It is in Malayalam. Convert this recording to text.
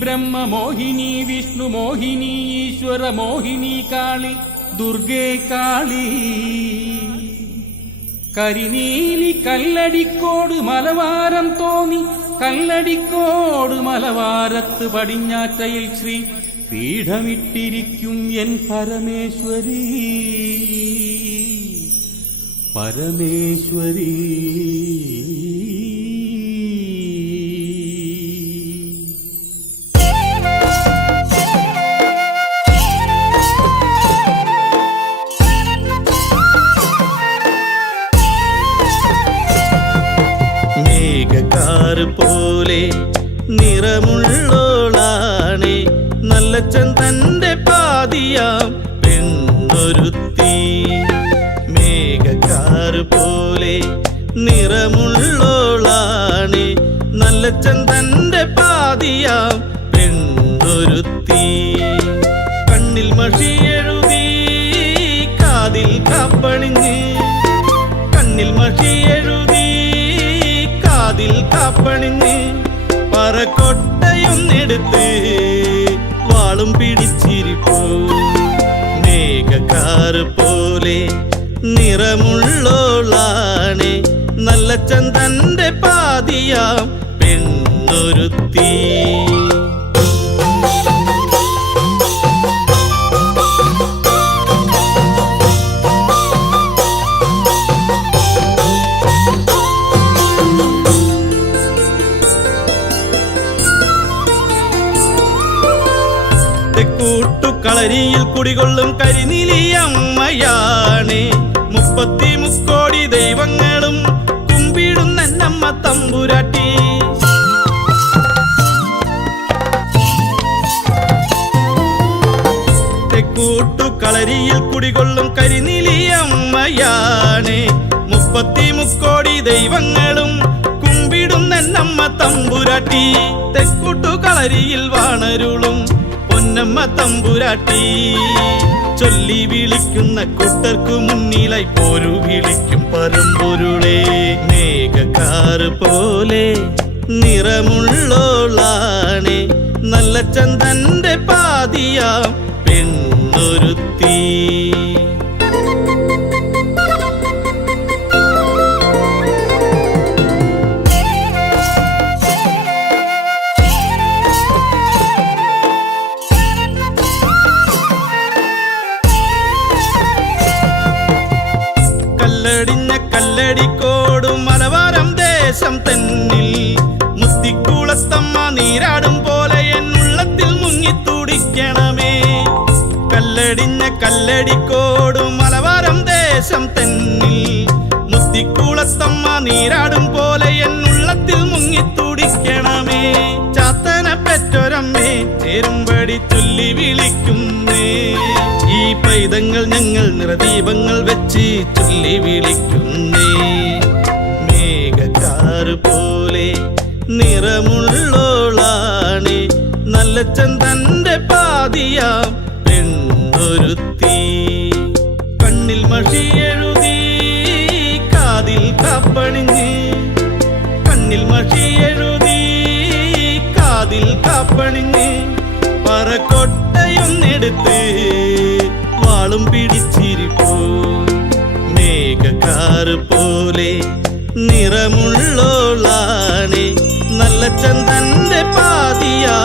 ബ്രഹ്മമോഹിനി വിഷ്ണു മോഹിനി ഈശ്വര മോഹിനി കാളി ദുർഗേ കാളി. കരിനീലി കല്ലടിക്കോട് മലവാരം തോന്നി കല്ലടിക്കോട് മലവാരത്ത് പടിഞ്ഞാറ്റയിൽ ശ്രീ പീഠമിട്ടിരിക്കും എൻ പരമേശ്വരി. പരമേശ്വരി. പോലെ നിറമുള്ളോളാണേ. നല്ലച്ചൻ ചന്ദന്റെ പാതിയാം പെണ്ണൊരുത്തി. മേഘക്കാറ് പോലെ നിറമുള്ളോളാണേ. നല്ലച്ചൻ ചന്ദന്റെ പാതിയാം പെണ്ണൊരുത്തി. കണ്ണിൽ മഷി എഴുതി കാതിൽ കാപ്പണിഞ്ഞ്. കണ്ണിൽ മഷി കാതിൽ കാപ്പണിഞ്ഞ് പറക്കൊട്ടയും എടുത്ത് വാളും പിടിച്ചിരിപ്പോ. മേഘക്കാറ് പോലെ നിറമുള്ളോളാണ്. നല്ല ചന്ദന്റെ പാതിയാം പെണ്ണൊരുത്തി. തെക്കൂട്ടുകളരിയിൽ കുടികൊള്ളും കരിനിലിയമ്മയാണ് മുപ്പത്തി മുക്കോടി ദൈവങ്ങളും കുമ്പിടുന്ന നമ്മ തമ്പുരാട്ടി. തെക്കൂട്ടുകളരിയിൽ കുടികൊള്ളും കരിനിലിയമ്മയാണ് മുപ്പത്തി മുക്കോടി ദൈവങ്ങളും കുമ്പിടുന്ന നമ്മ തമ്പുരാട്ടി. തെക്കൂട്ടു കളരിയിൽ വാണരുളും പൊന്നമ്മ തമ്പുരാട്ടി. ചൊല്ലി വിളിക്കുന്ന കൂട്ടർക്കു മുന്നിലായി പോരു വിളിക്കും പരമ്പൊരുളെ മേഘക്കാറ് പോലെ നിറമുള്ളോളാണ്. നല്ല ചന്ദന്റെ പാതിയാം പെണ്ണൊരുത്തി. കല്ലടിഞ്ഞ കല്ലടിക്കോടും മലവാരം ദേശം തന്നിൽ. മുത്തിക്കുളത്തമ്മ നീരാടും പോലെ എന്നുള്ളത്തിൽ മുങ്ങിത്തുടിക്കണമേ. കല്ലടിഞ്ഞ കല്ലടിക്കോടും മലവാരം ദേശം തന്നിൽ. മുത്തിക്കുളത്തമ്മ നീരാടും പോലെ എന്നുള്ളത്തിൽ മുങ്ങിത്തുടിക്കണമേ. ചാത്തന പെറ്റൊരമ്മേ ചേരുംപടി ചൊല്ലി വിളിക്കുന്നേ. ഈ പൈതങ്ങൾ ഞങ്ങൾ നിറദീപങ്ങൾ വെച്ച് ചൊല്ലി വിളിക്കുന്നേ. മേഘക്കാറ് പോലെ നിറമുള്ളോളാണ്. നല്ല ചന്ദന്റെ പാതിയാം പെണ്ണൊരുത്തി. കണ്ണിൽ മഷി എഴുതി കാതിൽ കാപ്പണിഞ്ഞ്. കണ്ണിൽ മഷി പിടിച്ചിരിപ്പോ മേഘക്കാറ് പോലെ നിറമുള്ളോളാണ്. നല്ല ചന്ദന്റെ പാതിയാ